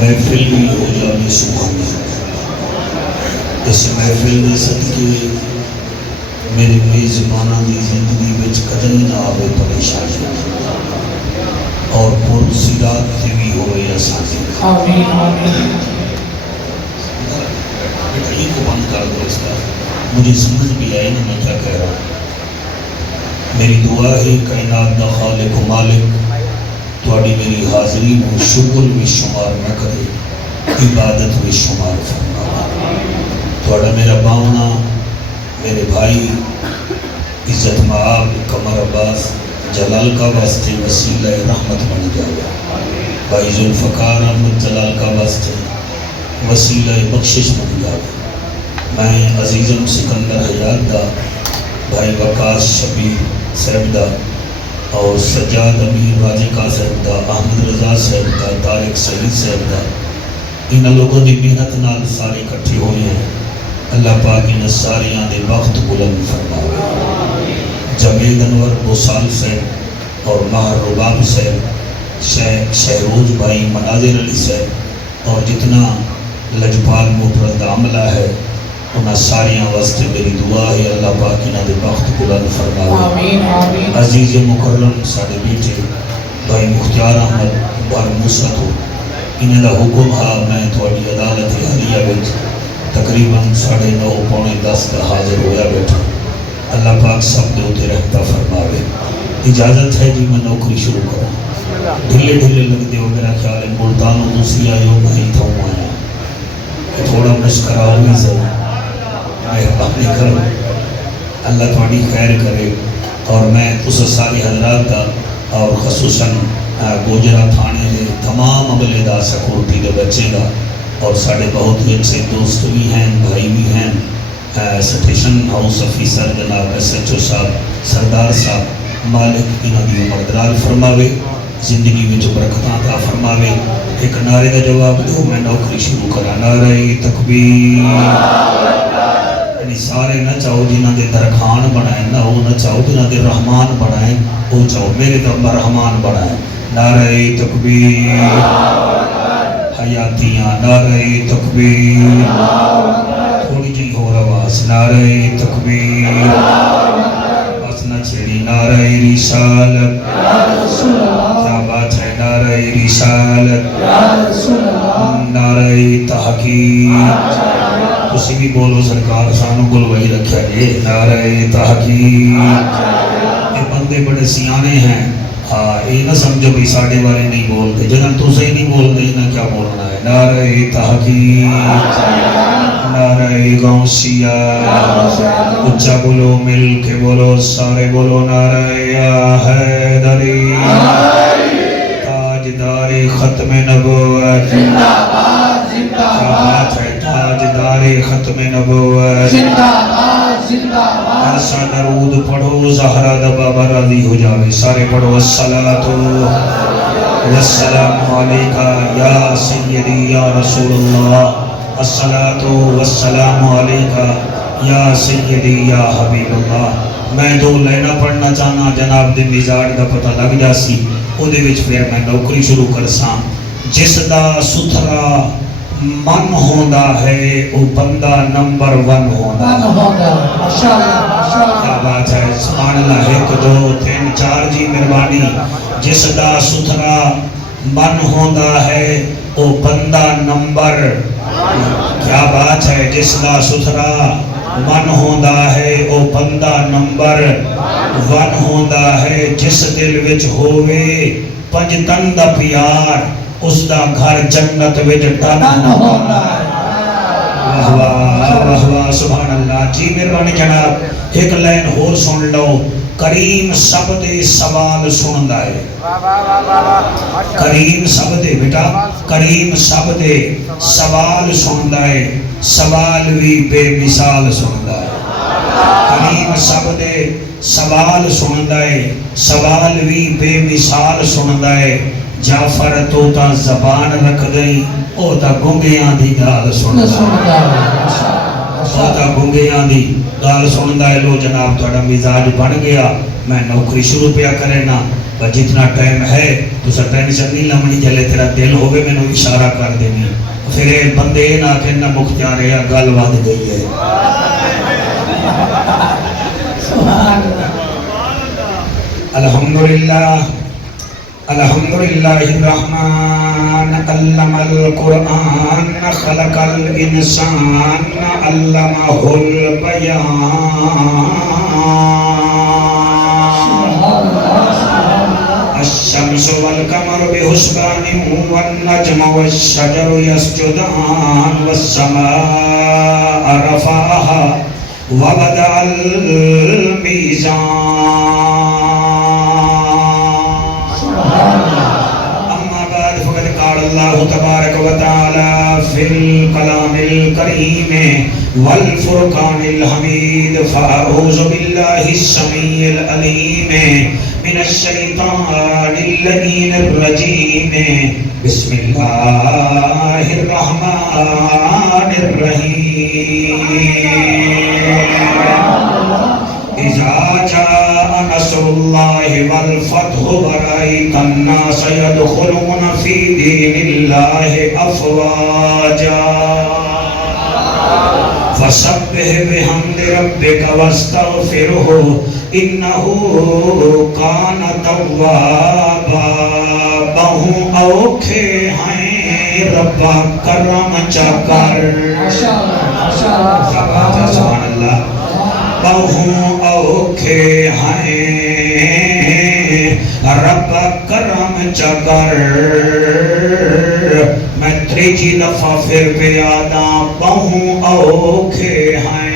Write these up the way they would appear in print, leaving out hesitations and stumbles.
محفل بھی ہو جاوے سبحانی، اس محفل دے صدقے میرے میزباناں دی زندگی وچ کدی نہ آوے پریشانی، اور پر صراط تے بھی ہوئے آسانی۔ آمین آمین۔ بیٹا کو بند کر دو، اس کا مجھے سمجھ بھی آئے نا میں کیا کہہ رہا ہوں۔ میری دعا ہے کائنات دا خالق و مالک تھوڑی میری حاضری کو شغل میں شمار نہ کرے، عبادت میں شمار فرمائے۔ تھوڑا میرا باؤنا میرے بھائی عزت مآب قمر عباس جلال کا واسطے وسیلہ رحمت بن جائے، بھائی ذوالفقار احمد جلال کا واسطے وسیلہ بخشش بن جائے۔ میں عزیزم سکندر حیات دا، بھائی وقاص شبیر صاحب دا، اور سجاد امیر راجکا صاحب دا، احمد رضا صاحب دا، طارق سعید صاحب دا، ان لوگوں کی محنت نال سارے اکٹھے ہوئے ہیں۔ اللہ پاک ان ساریاں دے وقت بلند فرماوے۔ جمیل انور بوسال صاحب اور ماہر رباب صاحب، شہروز بھائی مناظر علی صاحب، اور جتنا لجپال موٹرد عملہ ہے انہاں ساریاں واسطے میری دعا ہے اللہ پاک انہاں دے وقت بلند فرماوے۔ آمین آمین۔ عزیز مکرم سارے بیٹے بھائی مختار احمد بار نصرت ہو، انہاں دا حکم ہا میں تھوڑی عدالت حریہ وچ تقریباً 9:30 کا حاضر ہویا بیٹھا۔ اللہ پاک سب دے اوتے رحمت فرماوے۔ اجازت ہے جی میں نوکری شروع کروں؟ ڈھلے ڈھلے لگ دے ہو، میرا خیال ہے ملتانوں دوسری آئے ہو، میں ہی تھا ہوں آیا کہ تھوڑا مسکراؤ بھی ضرور، مہربانی کرو، اللہ تھوڑی خیر کرے۔ اور میں اس ساری حضرات دا اور خصوصاً گوجرہ تھانے دے تمام عملے دا، سیکورٹی دے بچے دا، اور سارے بہت ہی اچھے دوست بھی ہیں، بھائی بھی ہیں، سٹیشن ہاؤس افیسر جناب SHO صاحب سردار صاحب، مالک انہاں دی عمر دراز فرماوے، زندگی وچ برکتاں عطا فرماوے۔ ایک نعرے کا جواب دو میں نوکری شروع کرا، نعرہ تکبیر۔ یعنی سارے نہ چاہو جنہاں دے درخان بنائیں، نہ وہ نہ چاہو جنہاں دے رحمان بنائیں، وہ چاہو میرے دم رحمان بنائیں۔ نعرہ تکبیر، حیاتیاں نعرہ تکبیر، تھوڑی جی ہو رواز نعرہ تکبیر، بس نہ چھڑی نعرہ رسالت، کیا بات ہے نعرہ رسالت، نعرہ تحقیق، تسی بھی بولو سرکار سانو بلوائی رکھا جے نعرہ تحقیق۔ یہ بندے بڑے سیانے ہیں، ہاں یہ نہ سمجھو بھی ساڑھے والے نہیں بولتے، جنہاں تو سے نہیں بولتے نہ کیا بولنا ہے۔ نعرہ تحقیق، نعرہ غوثیہ، اچھا بولو مل کے بولو سارے بولو نعرہ یا حیدری، تاجدار ختم نبوت، کیا بات ہے تاجدار ختم نبوت، ایسا درود پڑھو زہرا دا بابا راضی ہو جاوے، سارے پڑھو الصلاۃ والسلام علیکہ یا سیدی یا رسول اللہ، الصلاۃ والسلام علیکہ یا سیدی یا حبیب اللہ۔ میں دو لینا پڑھنا چاہنا جناب دے مزاج دا پتہ لگ جاسی، او دے وچ پھر میں نوکری شروع کرساں۔ جس دا ستھرا من ہوندا ہے او بندہ نمبر 1 ہوندا ہے۔ کیا بات ہے، سبحان اللہ، 1 2 3 4 جی مہربانی۔ جس دا ستھرا من ہوندا ہے او بندہ نمبر، کیا بات ہے، جس دا ستھرا من ہوندا ہے او بندہ نمبر 1 ہوندا ہے۔ جس دل وچ ہووے پنجتن دا پیار، اس دا گھر جنت وچ ٹن ہوندا ہے۔ واہ واہ واہ واہ سبحان اللہ جی مہربانی جناب۔ ایک لائن ہور سن لو، کریم سب دے سوال سندا ہے، کریم سب دے بیٹا، کریم سب دے سوال سندا ہے، سوال بھی بے مثال سندا ہے۔ کریم سب دے سوال سندا ہے، سوال بھی بے مثال سندا ہے۔ جعفر تو تا زبان رکھ گئی، او تا گنگیاں دی گال سندا ہے، او تا گنگیاں دی گال سندا ہے۔ لو جناب تھوڑا مزاج بن گیا، میں نوکری شروع پیا کرنا۔ پر جتنا ٹائم ہے تو سر ٹینشن نہیں لمنی جلے تیرا دل ہوئے میں نے اشارہ کر دینی پھر ایک بندے نہ کہ نہ مختار ہے گل ود گئی ہے الحمدللہ الحمدللہ الرحمن علم القرآن خلق الانسان علمہ البیان الشمس والقمر بحسبان والنجم والشجر يسجدان والسماء رفعها ووضع الميزان أما بعد فقد قال الله تبارك وتعالى في الكلام الكريم والفرقان الحميد فأعوذ بالله السميع العليم من الشيطان اللعين الرجيم بسم الله الرحمن الرحيم إذا جاء نصر الله والفتح ورأيت الناس يدخلون في دين الله أفواجا فسبح بحمد ربك واستغفره إنه كان توابا بہوں اوکھے ہیں ربا کرم چکر سبحان اللہ بہوں اوکھے ہیں ربا کرم چکر میں تریجی دفعہ پھر پیادا بہوں اوکھے ہیں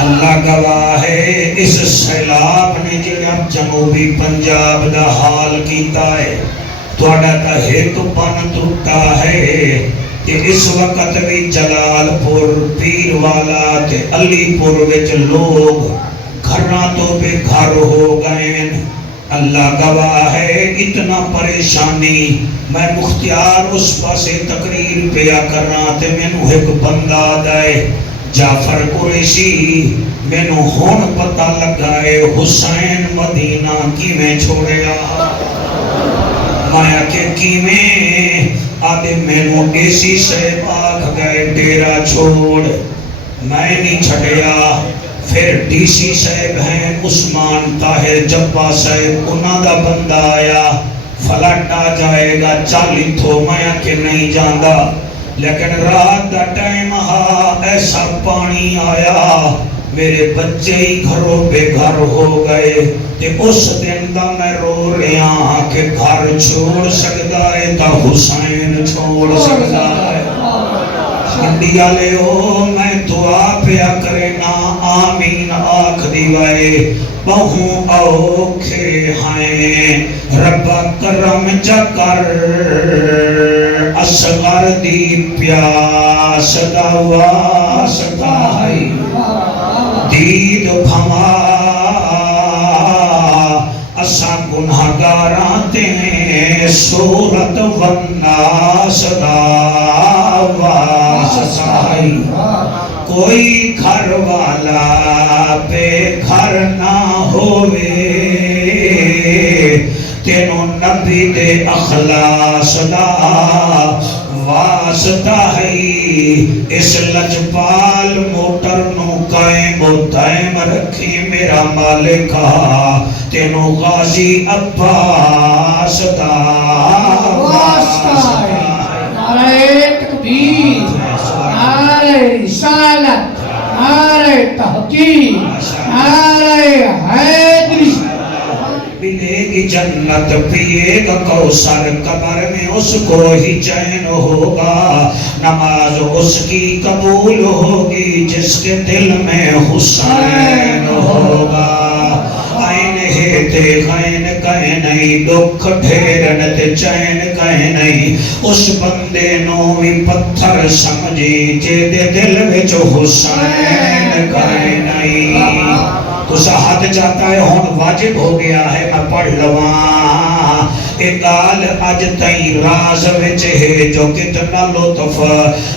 اللہ گواہ ہے اس سیلاب نے جب جنوبی پنجاب دا حال کیتا ہے توڑا دا ہیتو پن ٹوٹا ہے کہ اس وقت بھی جلال پور پیر والا تے علی پور وچ لوگ گھراں تو بے گھر ہو گئے اللہ گواہ ہے اتنا پریشانی میں مختار اس پاسے تقریر پیا کرنا تے میں نو ایک بندہ دائے جعفر قریشی میں نو ہون پتہ لگائے حسین مدینہ کی میں چھوڑیا مایا کے کی میں آدھے میں نو ایسی سے آکھ گئے ڈیرا چھوڑ میں نہیں چھڑیا پھر ڈی سی صاحب ہیں عثمان طاہر جبا صاحب انہاں دا بندہ آیا فلٹ آ جائے گا چالی تھو مایا کے نہیں جاندہ لیکن رات دا ٹائم ایسا پانی آیا میرے بچے ہی گھروں بے گھر ہو گئے تے اس دن دا میں رو رہا کہ گھر چھوڑ سکتا ہے تا حسین چھوڑ سکتا ہے انڈیا لے ہو میں دعا پیا کرنا آمین آکھ دیوائے بہوں اوکھے ہیں ربا کرم چکر اصغر دی پیاس دا واسطہ ہے دید بھما اسا گناہگاراں تے صورت والناس دا واسطہ ہے کوئی گھر والا بے گھر نہ ہوئے تینوں نبی دے اخلاص دا واسطہ ہے اس لجپال موٹر نو قائم و دائم رکھی میرا مالکہ تینوں غازی عباس دا واسطہ ہے نعرہ تکبیر نعرہ رسالت نعرہ تحقیق نعرہ حیدری ملے گی جنت پیے گا کوثر قبر میں اس کو ہی چین ہوگا نماز اس کی قبول ہوگی جس کے دل میں حسین ہوگا آئین ہیتے غین کہیں نہیں دکھ ڈھیرن تے چین کہیں نہیں اس بندے نوی پتھر سمجھی جے دے دل وچ حسین کہیں نہیں تو سہت جاتا ہے ہون واجب ہو گیا ہے میں پڑھ لواں اے گال اج تئی راز وچ ہے جو کتنا لطف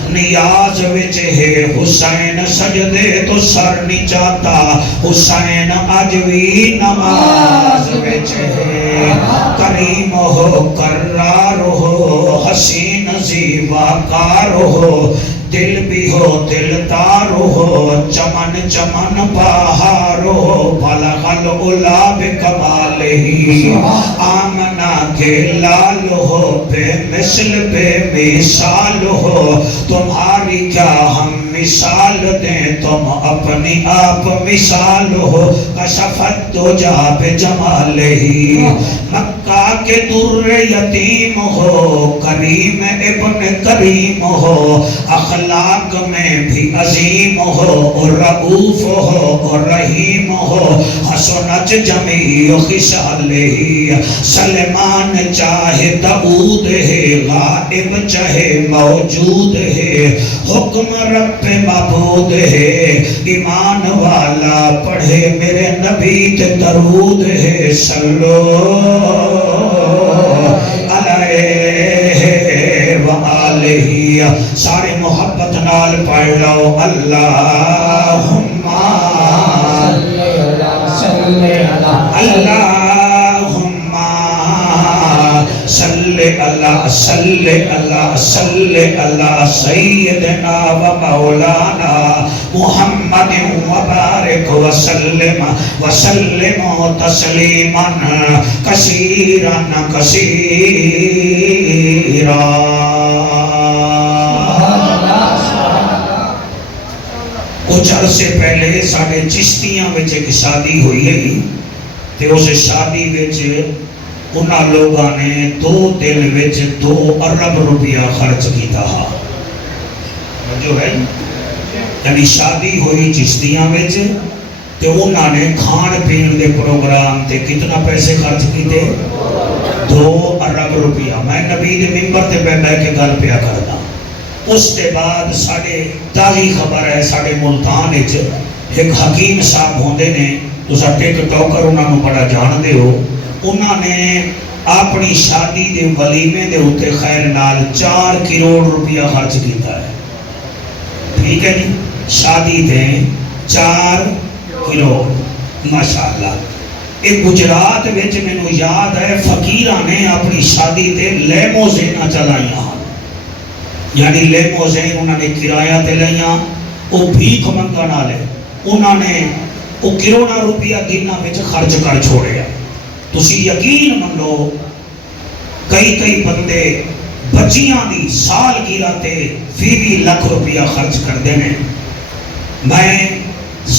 نیاز وچ ہے حسین سجدے تو سر نہیں چاہتا حسین اج بھی نماز وچ ہے کریم ہو کرار ہو حسین زیبا کار ہو دل بھی ہو دل تار ہو چمن چمن بہار ہو بلغ العلا بکمالہ آمنہ کے لال ہو بے مثل بے مثال ہو تمہاری کیا ہم مثال دیں تم اپنی آپ مثال ہو کشفت دجا بجمالہ مکہ کے در یتیم ہو کریم ابن کریم ہو اخلاق میں بھی عظیم ہو اور رؤوف ہو اور رحیم ہو حسنت جمیع خصالہ سلیمان چاہے داؤد ہے غائب چاہے موجود ہے حکم رب معبود ہے ایمان والا پڑھے میرے نبی تے درود ہے صلو علیہ وآلہ سارے محبت نال پڑھ لو اللہم صلی اللہ صلی اللہ صلی اللہ سیدنا و مولانا محمد وبارک وسلم وسلم تسلیما کثیرا کثیرا کچھ عرصے پہلے ساڑھے چشتیاں وچ ایک شادی ہوئی ہے تے اس شادی وچ انہاں لوگاں نے 2 دن وچ 2 ارب روپیہ خرچ کیتا ہا جو ہے یعنی شادی ہوئی چشتیاں وچ تے انہاں نے کھان پین دے پروگرام تے کتنا پیسے خرچ کیتے 2 ارب روپیہ میں نبی دے منبر تے بیٹھ کے گل پیا کردا اس کے بعد ساڑھے تازی خبر ہے ساڑھے ملتان وچ ایک حکیم صاحب ہوندے نے تساں ٹک ٹاکر انہاں نوں بڑا جان دے ہو انہاں نے اپنی شادی دے ولیمے دے اوتے خیر نال 4 کروڑ روپیہ خرچ کیتا ہے ٹھیک ہے جی شادی تے 4 کروڑ ماشاءاللہ ایک گجرات وچ مینوں یاد ہے فقیراں نے اپنی شادی تے لیموزیناں چلائیاں یعنی لیموزین انہوں نے کرایہ تے لیاں وہ بھیک منگن والے انہوں نے وہ کروڑاں روپیہ دنوں وچ خرچ کر چھوڑیا تسی یقین منو کئی بندے بچیاں دی سالگرہ تے 20 لاکھ روپیہ خرچ کردے نے میں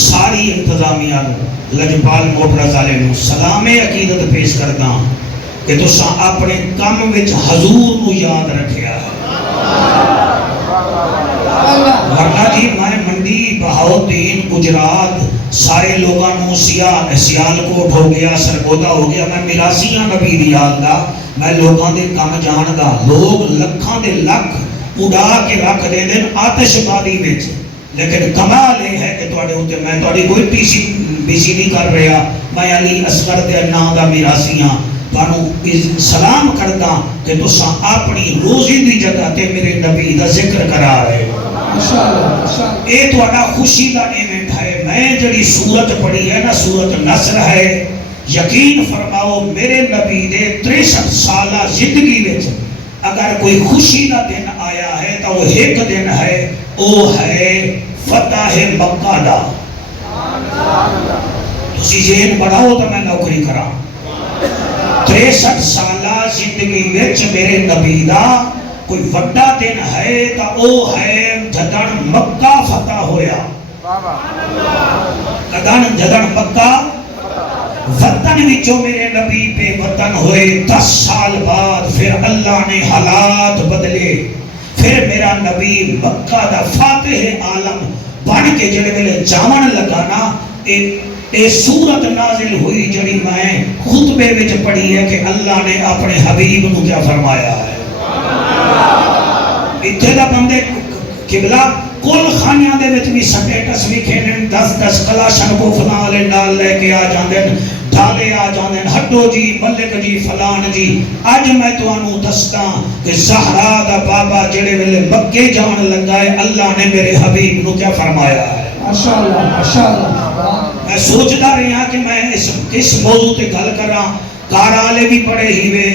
ساری انتظامیہ نو لجپال موٹرز والے نو سلام عقیدت پیش کردا کہ تساں اپنے کم وچ حضور نو یاد رکھیا ہے ورنہ جی میں منڈی بہاؤدین گجرات سارے لوگاں نو سیالکوٹ ہو گیا سرگودا ہو گیا میں میراسیاں نبی دی یاد دا میں لوگاں دے کم جان دا لوگ لکھاں دے لکھ اڑا کے رکھ دے دن آتش بازی وچ لیکن کمال یہ ہے کہ تواڈے اوتے میں تواڈی کوئی بیسی نہیں کر رہا میں علی اصغر دے نام دا میراسیاں تانوں سلام کردا کہ تساں اپنی روزی دی جگہ تے میرے نبی دا ذکر کرا رہے ہو اے تواڈا خوشی دا ایونٹ ہے میں جڑی سورت پڑھی ہے نا سورت نصر ہے یقین فرماؤ میرے نبی دے 63 سالہ زندگی وچ اگر کوئی خوشی دا دن آیا ہے تو وہ ایک دن ہے وہ ہے فتح مکہ دا تسی ذہن بڑھاؤ تو میں نوکری کراں 63 سالہ زندگی وچ میرے نبی دا کوئی وڈا دن ہے تو وہ ہے جدن مکہ فتح ہویا جدن مکہ وطن وچوں میرے نبی پہ وطن ہوئے 10 سال بعد پھر اللہ نے حالات بدلے پھر میرا نبی مکہ دا فاتح عالم بن کے جڑے ویلے جاون لگانا اے سورت نازل ہوئی جڑی میں خطبے وچ پڑھی ہے کہ اللہ نے اپنے حبیب نو کیا فرمایا ہے اتھے دا بندے قبلہ کل خانیاں دے وچ بھی سٹیٹس بھی کھینن 10 کلاشن کو فلاں والے نال لے کے آ جاندے ڈھالے آ جانے ہٹو جی ملک جی فلان جی اج میں تانوں دسدا کہ زہرا دا بابا جڑے ویلے مکے جان لگا ہے اللہ نے میرے حبیب نو کیا فرمایا ہے ماشاءاللہ ماشاءاللہ میں سوچدا رہا کہ میں اس موضوع تے گل کراں کار والے بھی پڑھے ہی وے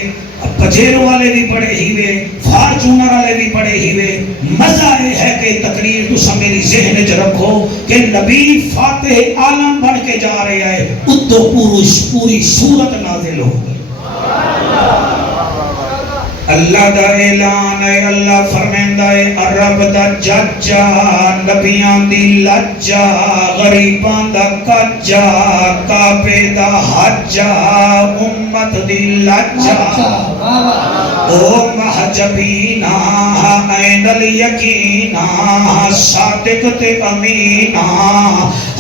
پجیرو والے بھی پڑھے ہی وے فارچونر والے بھی پڑھے ہی وے مزہ یہ ہے کہ تقریر تو میری ذہن وچ رکھو کہ نبی فاتح عالم بن کے جا رہا ہے اتو پوری صورت نازل ہو گئی اللہ دا اعلان ہے اللہ فرمیندا ہے عرب دا ججا نبیاں دی لجا غریباں دا کجا کعبے دا حجا امت دی لجا او محجبینا عین الیقینا صادق تے امینا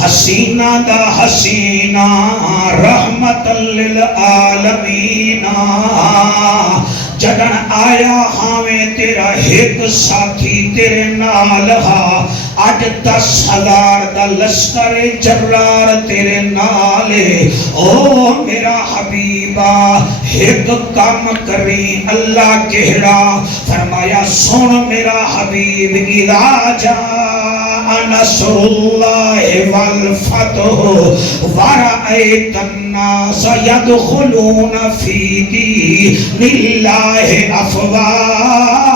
حسینہ دا حسینہ رحمت للعالمین جدن آیا ہاویں تیرا ایک ساتھی تیرے نال ہا اج 10,000 دا لشکر جرار تیرے نالے او میرا حبیبہ ایک کام کری اللہ کہڑا فرمایا سن میرا حبیب اذا جاء نصر اللہ والفتح ورأیت الناس يدخلون في دين الله افواجا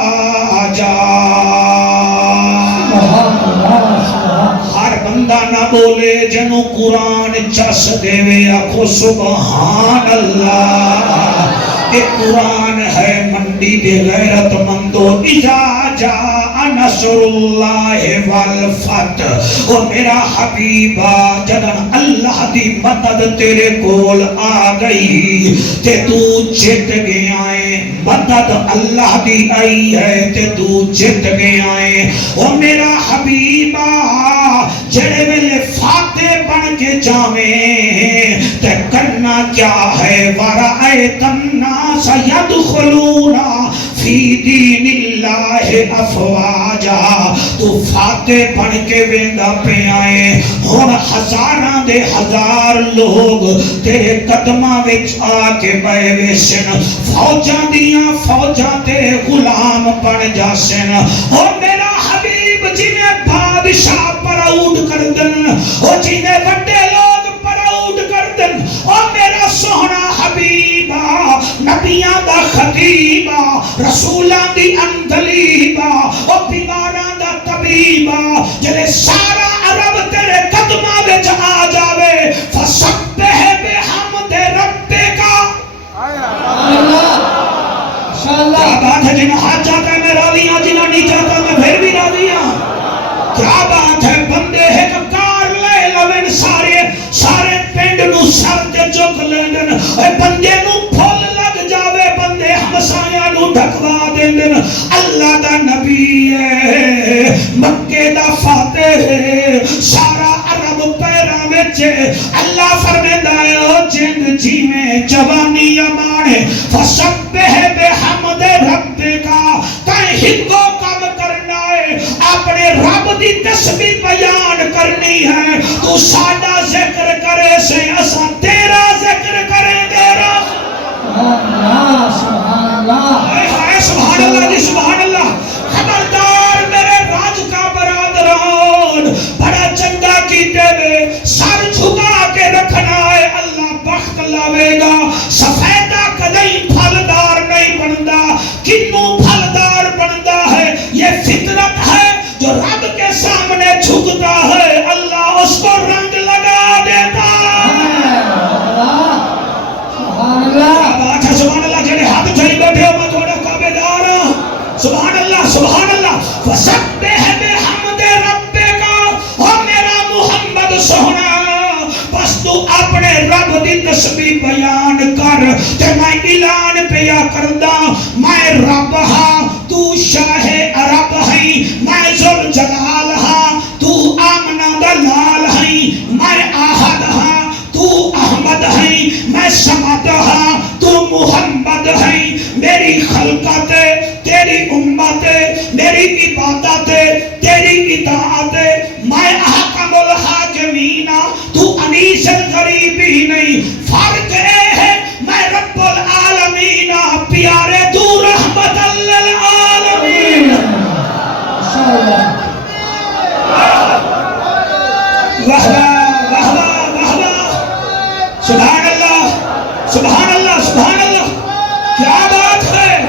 ہر بندہ نہ بولے جنو قرآن چس دے وے آکھو سبحان اللہ ایک قرآن ہے منڈی دے غیرت مندو اذا جاء نصر اللہ والفتح او میرا حبیبہ جدن اللہ دی مدد تیرے کول آ گئی تے تو جت گیا ہے مدد اللہ دی آئی ہے تے تو جت گیا ہے او میرا حبیبہ جڑے ویلے فاتح بن کے جاویں تے کرنا کیا ہے ورائت الناس يدخلون فی دین اللہ افواجا تو فاتح بن کے ویندا پہ آئے ہن ہزاراں دے ہزار لوگ تیرے قدماں وچ آ کے بیٹھے ویسن فوجاں دیاں فوجاں تیرے غلام بن جاسن او میرا حبیب جنہیں بادشاہ پراؤڈ کر دن او جنہیں بڑے لوگ پراؤڈ کر دن او میرا سوہنا حبیبہ نبیاں دا خطیبہ رسولاں دی اندلیبہ او بیماراں دا طبیبہ جلے سارا عرب تیرے قدمہ وچ آ جاوے فسبح بحمد ربک کیا بات ہے جنہیں ہاتھ جاتا ہے میں راضی ہوں جنہیں نہیں جاتا میں پھر بھی راضی ہوں کیا بات ہے بندے ایک کار لے لویں سارے پنڈ نو سر تے چک لیندن اے بندے نو پھول لگ جاوے بندے ہمسایاں نو ڈھکوا دیندن اللہ دا نبی ہے مکے دا فاتح ہے سارا عرب پیراں وچ اللہ فرمیندا ہے او جند جیویں جوانی امانے فسبح بحمد ربک کہیں ہکو کام کرنا ہے اپنے رب دی تسبیح بیان کرنی ہے تو ساڈا ذکر کرے سے اساں تیرا ذکر کریں گے سبحان اللہ سبحان اللہ جی سبحان اللہ خبردار میرے راج کا برادران بڑا چنگا کیتے وے سر جھکا کے رکھنا ہے اللہ بخت لاوے گا سفیدہ کدئی پھلدار نہیں بندا کنوں پھلدار بندا ہے یہ فطرت ہے جو رب کے سامنے جھکتا ہے اللہ اس کو رنگ لگا دیتا سبحان اللہ جڑے ہاتھ جھائی بیٹھے ہو میں تھوڑا کعبیدار ہوں سبحان اللہ فسبح بحمد ربک او میرا محمد سوہنا بس تو اپنے رب دی تسبیح بیان کر تے میں اعلان پیا کردا میں رب ہاں تو شاہ عرب ہے میں ذل جلال ہاں تو آمنہ دا لال ہے میں احد ہاں تو احمد ہے میں سمد ہاں تو محمد ہے میری خلقت تیری امت میری عبادت تیری اطاعت میں احکم الحاکمین تو انیس الغریب کوئی نہیں، فرق یہ ہے میں رب العالمین پیارے تو رحمت للعالمین۔ ماشاءاللہ واہ واہ واہ واہ واہ، سبحان اللہ سبحان اللہ سبحان اللہ، کیا بات ہے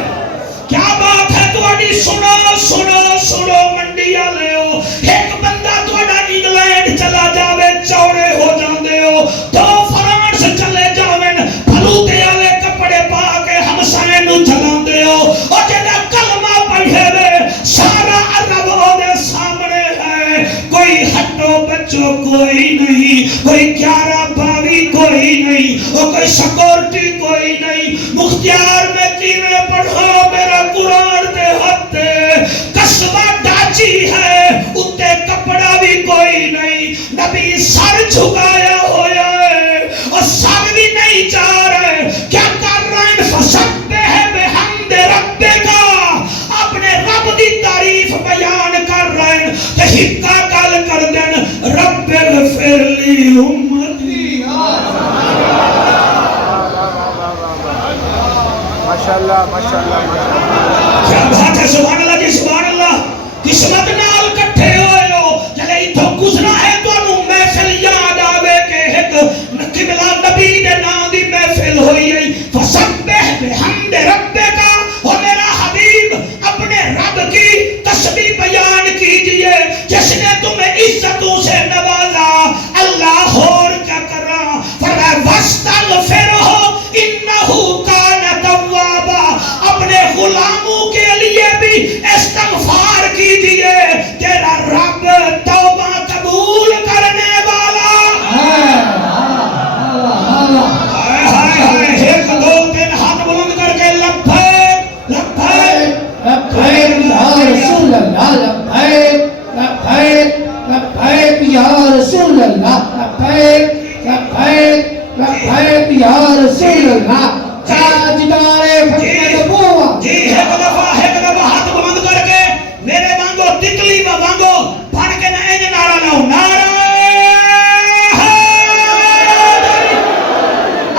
کیا بات ہے تواڈی، سنو سنو سنو منڈی والےو، ایک بندہ تواڈا انگلینڈ چلا جاوے چوڑے ہو جاندے ہو، تو فرانس چلے جاویں پھلوتے والے کپڑے پا کے ہمسائے نو چلاندے ہو، اور جڑا کلمہ پڑھے وے سارا عرب اودے سامنے ہے، کوئی ہٹو بچو کوئی نہیں، کوئی 11-22 کوئی نہیں، اور کوئی سیکورٹی کوئی نہیں، مختار میں کیویں پڑھو میرا قرآن دے ہاتھ، قصبہ ڈاچی ہے اتے کپڑا بھی کوئی نہیں، نبی سر جھکایا ہویا ہے اور سر بھی نہیں چاہ رہے، کیا کر رہے ہیں؟ فسبح بحمد ربک، اپنے رب دی تعریف بیان کر رہے ہیں، کہ ہکا کل کر دین رب اغفر لی امتی۔ ماشاءاللہ ماشاءاللہ ماشاءاللہ، کیا بات ہے، سبحان اللہ جی سبحان اللہ، قسمت نال کٹھے ہوئے ہو، جلے اتھوں گزرا ہے تانوں محفل یاد آوے کہ ایک قبلہ نبی دے نام دی محفل ہوئی ہے، فسبح بحمد ربک، اور میرا حبیب اپنے رب کی تسبیح بیان کیجئے جس نے تمہیں عزتوں سے نوازا، اللہ اور کیا کر رہا، فرمایا واستغفرہ انہ کان توابا، اپنے غلاموں کے لیے بھی استغفار کیجئے، تیرا رب توبہ قبول کرنے والا۔ ہائے ہائے ہائے، ایک دو تین ہاتھ بلند کر کے لبیک لبیک لبیک یا رسول اللہ، لبیک لبیک لبیک یا رسول اللہ، لبیک لبیک لبیک یا رسول اللہ، تاجدار فتح نبوہ۔ جی ایک دفعہ ہاتھ بلند کر کے میرے وانگو تکلی وانگو پڑھ کے نہ انج نعرہ لاؤ، نعرہ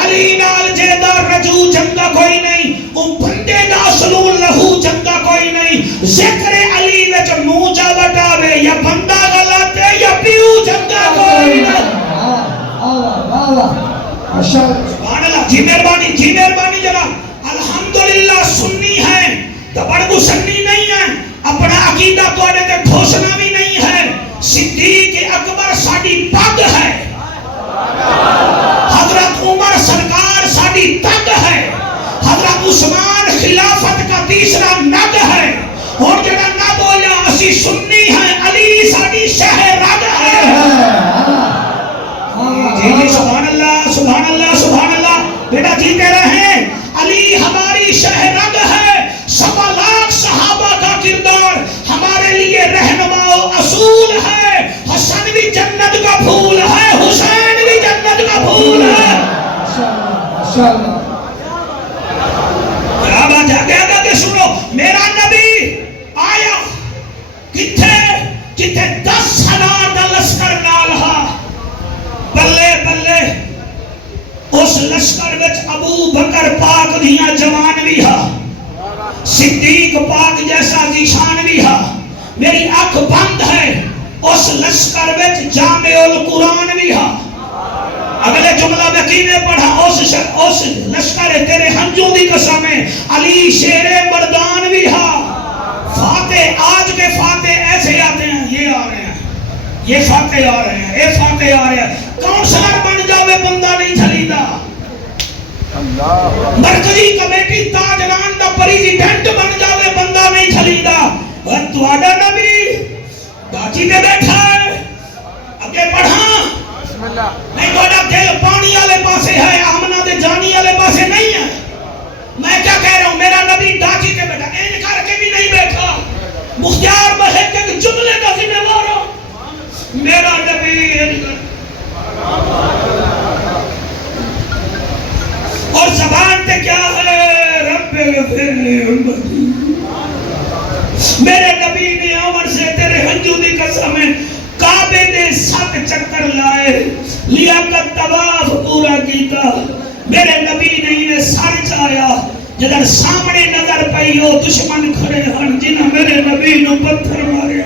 علی نال جیدہ رجو جنگا کوئی نہیں، او بندے دا سلول لہو جنگا کوئی نہیں، ذکر علی وچ منہ چا وٹاوے یا بندہ غلط ہے یا پیو جنگا کوئی نہیں۔ سبحان اللہ، جی مہربانی جناب، الحمدللہ سنی ہے تو بڑکو سنی نہیں ہے، اپنا عقیدہ تو آنے تے ٹھوسنا بھی نہیں ہے، صدیق اکبر ساڑی پگ ہے، حضرت عمر سرکار ساڑی تگ ہے، حضرت عثمان خلافت کا تیسرا نگ ہے، اور جڑا نہ بولا اسی سنی ہے، علی ساڑی شہر رگ ہے۔ جی سبحان اللہ سبحان اللہ سبحان اللہ، بیٹا جیتے رہیں، علی ہماری شہر رگ ہے، 1.25 لاکھ صحابہ کا کردار ہمارے لیے رہنما و اصول ہے، حسن بھی جنت کا پھول ہے، حسین بھی جنت کا پھول ہے۔ ماشاءاللہ کیا بات ہے، آگے آگے سنو، میرا نبی آیا کتھے جتھے 10,000 دا لشکر نال ہا، بلے بلے اس لشکر وچ ابو بکر پاک دیاں جوان بھی ہا، صدیق پاک جیسا ذیشان بھی ہا، میری آنکھ بند ہے، اس لشکر وچ جامع القرآن بھی ہا۔ اگلے جملہ میں کینے پڑھا، اس لشکر تیرے ہنجوں دی قسمیں علی شیر مردان بھی ہا۔ فاتح آج کے فاتح ایسے آتے ہیں، یہ آ رہے ہیں، یہ فاتح آ رہے ہیں، یہ فاتح آ رہے ہیں، کونسلر بن جاوے بندہ نہیں چلیدہ، مرکزی کمیٹی تاجران دا پریزیڈنٹ بن جاوے بندہ نہیں چلیدہ، اور تواڈا نبی باچی دے بیٹھا ہے، اگے پڑھا نہیں، تواڈا دل پانی والے پاسے ہے، آمنہ دے جانی والے پاسے نہیں ہے۔ میں کیا کہہ رہا ہوں، میرا نبی ڈاچی تے بیٹھا، این کر کے بھی نہیں بیٹھا، مختار محق کے جملے کا ذمہ وار ہو، میرا نبی اور زبان تے کیا ہے، رب اغفر لی امتی، میرے نبی نے عمر سے تیرے ہنجو دی قسم ہے کعبے دے 7 چکر لائے، لیاقت طواف پورا پورا کیتا میرے نبی نے انہیں سر چایا جدر سامنے نظر پئی ہو دشمن کھڑے ہن جنہاں میرے نبی نو پتھر مارے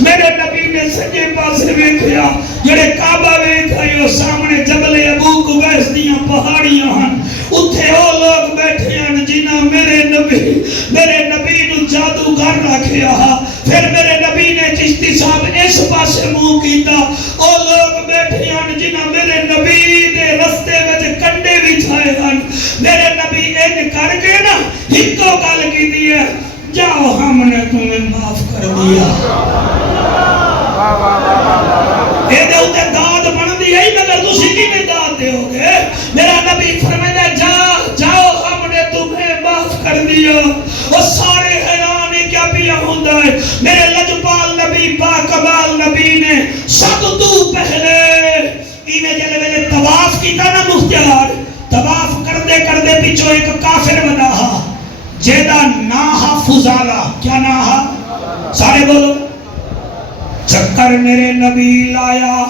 میرے نبی نے سجے پاسے ویکھیا جڑے کعبہ ویکھیا سامنے جبل ابو قبیس دیاں پہاڑیاں ہن اتھے او لوگ بیٹھے ہن جنہاں میرے نبی نو جادوگر رکھیا پھر میرے نبی نے چشتی صاحب اس پاسے منہ کیتا او لوگ بیٹھے ہن جنہاں میرے نبی دے رستے وچ کنڈے وچھائے ہن میرے نبی ان کر کے نا ہکو گل کیتی ہے جاؤ ہم نے تمہیں معاف کر دیا اے دے اتے داد بن دی ہے مگر تسی کیویں داد دے ہوگے میرا نبی فرمایا جاؤ ہم نے تمہیں معاف کر دیا وہ سارے حیران کیا پیا ہوندا ہے میرے لجپال نبی باکمال نبی نے سب تو پہلے اینے جلے ویلے طواف کیتا نا مختار طواف کردے پیچھو ایک کافر بنا جیدہ ناہا فضالہ کیا ناہا سارے بولو چکر میرے نبی لایا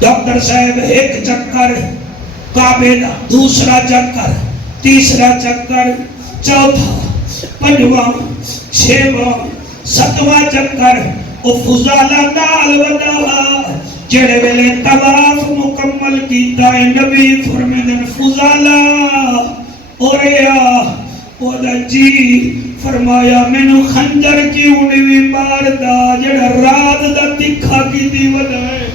ڈاکٹر صاحب ایک چکر کعبے دا دوسرا چکر تیسرا چکر چوتھا پنجواں چھواں ستواں چکر او فضالہ نال ودا جڑے ویلے طواف مکمل کیتا ہے نبی فرمیدن فضالہ اوریا اوہ جی فرمایا مینو خنجر کیوں نہیں مار دا جڑا رات دا تکھا کی دی ودائے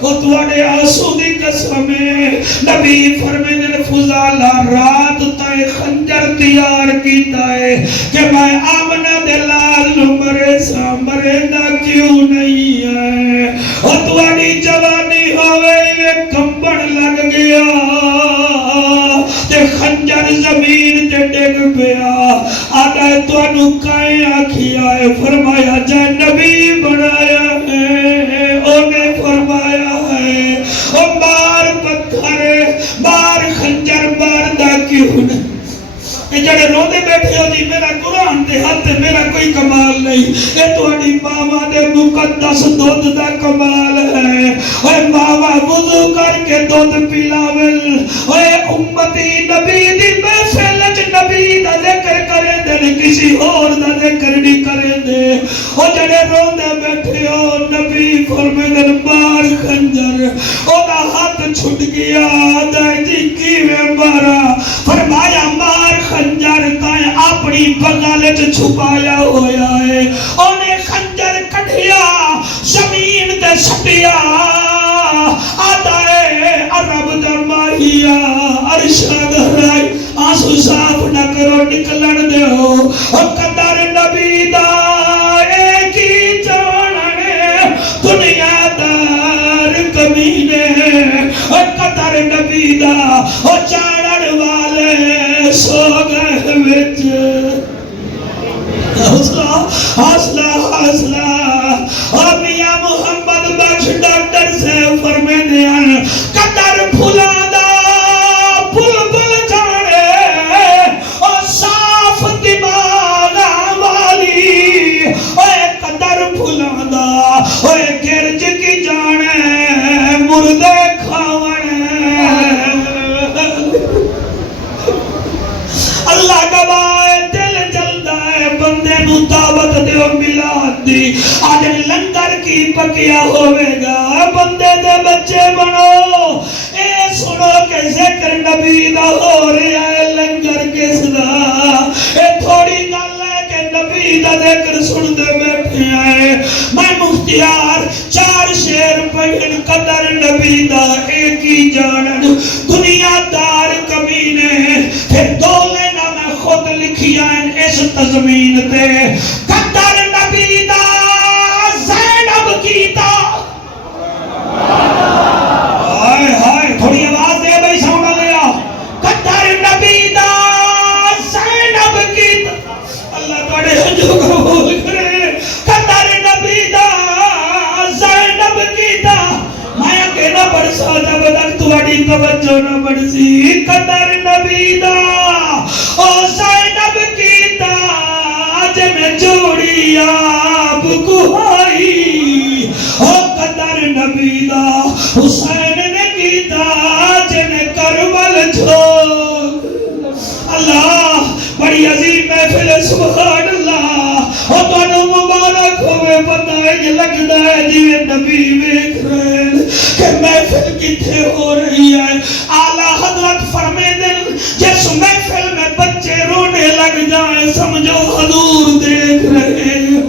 او تواڈے آنسو دی قسم ہے نبی فرمیدن فضالہ رات تے خنجر تیار کیتا ہے کہ میں آمنہ دے لال نو مرے سا مرے دا کیوں نہیں ہے او تواڈی جوانی ہوئے کمبن لگ گیا تے خنجر زمین تے ڈگ پیا آدھا تو انو کائیں آکھیا ہے فرمایا جائے نبی بنایا ہے اونے فرمایا ہے او بار پتھر بار خنجر بار دا کیوں نہیں جڑے روندے بیٹھے ہو جی میرا قرآن دے ہاتھ میرا کوئی کمال نہیں اے تہاڈی ماواں دے مقدس دودھ دا کمال ہے اے ماواں وضو کر کے دودھ پلاول اے امتی نبی دی محفل وچ نبی دا ذکر کرے دے کسی اور دا ذکر نہیں کرے دے او جڑے روندے بیٹھے ہو نبی فرمیدن بار خنجر او دا ہاتھ چھٹ گیا دے جی کیویں مارا فرمایا مار خنجر کائیں اپنی بغالت چھپایا ہویا ہے انہیں خنجر کٹھیا زمین تے سٹیا آتا ہے عرب درمائیا ارشاد رائی آنسو صاف نہ کرو نکلن دے ہو اور قدر نبی دا ایک ہی جاننے دنیا دار کمینے اور قدر نبی دا اور چاڑن والے سو گئے وچ حوصلہ اور میاں محمد بخش ڈاکٹر سے فرمیندے ہیں قدر پھلا دا بلبل جانے اور صاف دماغ والی اوے قدر پھلا دا اوے گرج کی جانے مردے کھاونے اللہ گواہ دل جلدا ہے بندے نو دعوت دیو میلاد دی آج لنگر کی پکیا ہوئے گا بندے دے بچے بنو اے سنو کہ ذکر نبی دا ہو رہا ہے لنگر کس دا اے تھوڑی گل ہے کہ نبی دا ذکر سن دے بیٹھے آئے میں مختیار 4 شعر پڑھن قدر نبی دا ایک ہی جانن دنیا دار کمینے پھر دولے نہ میں خود لکھیا اس تضمین تے قدر نبی دا زینب کیتا ہائے ہائے تھوڑی آواز دے بھئی سونا لیا قدر نبی دا زینب کیتا اللہ بڑے جو قبول کرے قدر نبی دا زینب کیتا مایا کہ نہ برسا جب تک تواڈی توجہ نہ برسی قدر نبی دا او زینب کیتا جن جوڑی آپ کو آئی او قدر نبی حسین نے کیتا جن کربل چھوڑ اللہ بڑی عظیم محفل ہے سبحان اللہ اور تو مبارک ہوئے پتہ ہے یہ لگتا ہے جیوے نبی ویکھ رہے ہیں کہ محفل کتھے ہو رہی ہے اعلیٰ حضرت فرمے دن جس محفل میں بچے رونے لگ جائیں سمجھو حضور دیکھ رہے ہیں